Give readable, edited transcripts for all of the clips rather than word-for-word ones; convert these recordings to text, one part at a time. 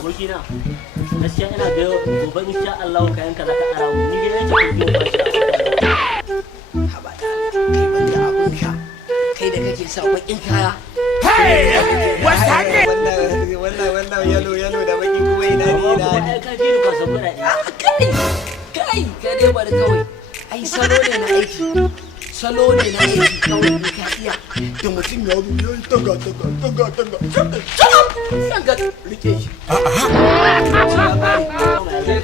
abokina gaskiya ina ga gobe insha Allah kayan ka zaka ara mu ni gidan yake biyo ba shi haba da kai banda abun ka kai da kake sa bakin kaya wata ne wannan yalo da baki kuma ina ne ka ji ka sabu da kai dai bari kawai ai salo ne na aiki kawai ne ka iya da mutum ya zo ya taga rike shi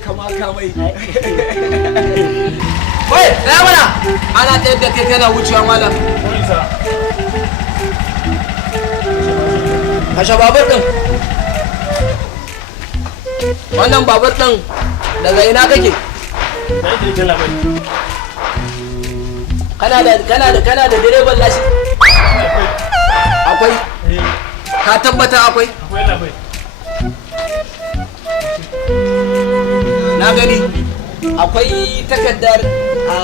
kama kamai wai ya mana ana tsayar da kai kana wucewa malam kashe babur din wannan babur din daga ina kake kana da direban lashi akwai ka tabbata akwai na gani akwai takardar a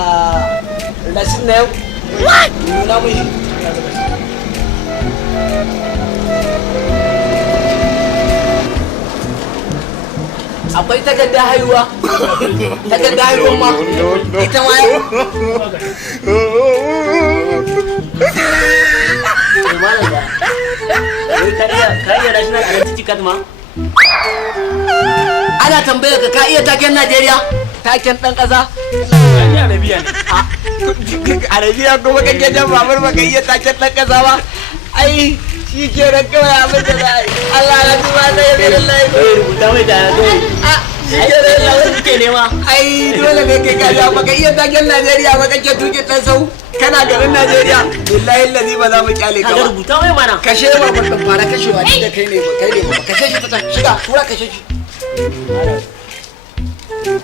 lashin na yau nuna mun shi akwai takardar haihuwa ma ita ma yau ana tambayar ka iya taken Najeriya taken ɗan ƙasa arabiya kuma kake jan babur baka iya taken ɗan ƙasa ba ai shi ke da kawai abin da za a yi Allah na zuwa na yi zirin laifin rubuta mai da shi ke da yawon suke nema ai dole ne kai kaja baka iya taken Najeriya ba kake tuke ɗan sau kana garin Najeriya billahi lazi ba za mu kyale ka ba rubuta mai mana kashe ba ba fara kashewa ni da kai ne ba kashe shi ta shiga tura kashe shi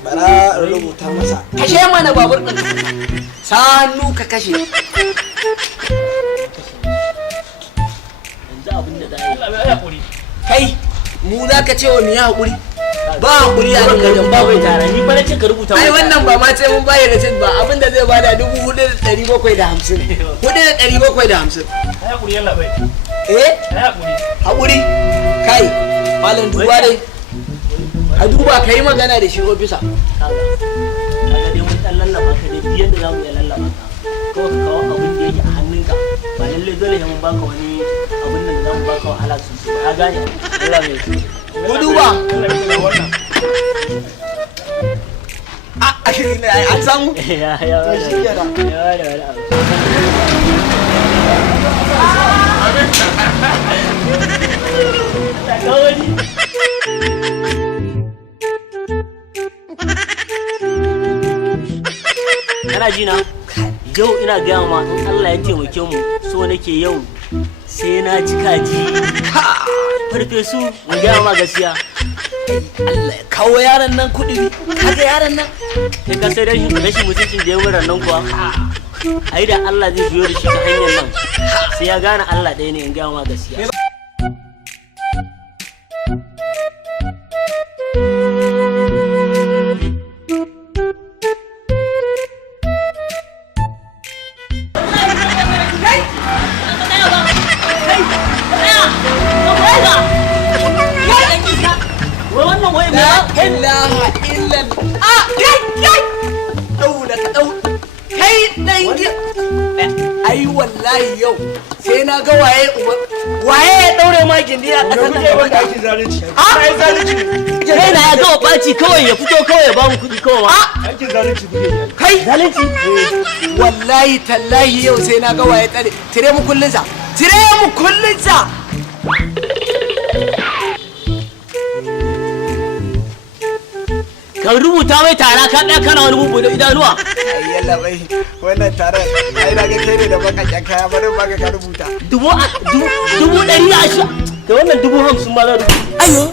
bara rubuta masa kashe mana babur din sanu ka kashe yanzu abin da za kai mu za ka ce wa mu yi haƙuri ba haƙuri a nan wajen ba mai babu tara ni fara ce ka rubuta ai wannan ba ma sai mun bayar da cin ba abin da zai bada 4,750 4,750 haƙuri kai malam duba dai a duba ka yi magana da shi ofisa kaga dai mun dan lallaba ka dai biyan da zamu iya lallaba ka kawai ka kawo abin da yake a hannunka ba lalle dole ne mun baka wani abin da zamu baka wahala sosai ka gane Allah mai shi mu duba a shirin ne an samu ya shi kenan kana ji na yau ina gaya ma in Allah ya taimake mu so nake yau sai na ci kaji farfesu in gaya ma gaskiya Allah ya kawo yaran nan kuɗi kaga yaran nan kai ka sai rashin mutuncin da ya wurin nan kuwa ai da Allah zai juyo da shi ta hanyar nan sai ya gane Allah ɗaya ne in gaya ma gaskiya ilaha illan kai ai wallahi yau sai na ga waye ya daure ma gindi a ƙasar nan wanda ake zalunci kai na ya gawa ɓaci kawai ya fito kawai ya ba mu kuɗi kawai aikin zalunci kuke kai zalunci wallahi tallahi yau sai na ga waye tsare tire mu kullinsa ka rubuta mai tara ka ɗaya kana wani bubu da idanuwa ai yalla bai wannan taron ai na ga kai ne da bakakken kaya bari baka ka rubuta 120 da wannan 50,000 ma za rubuta ayo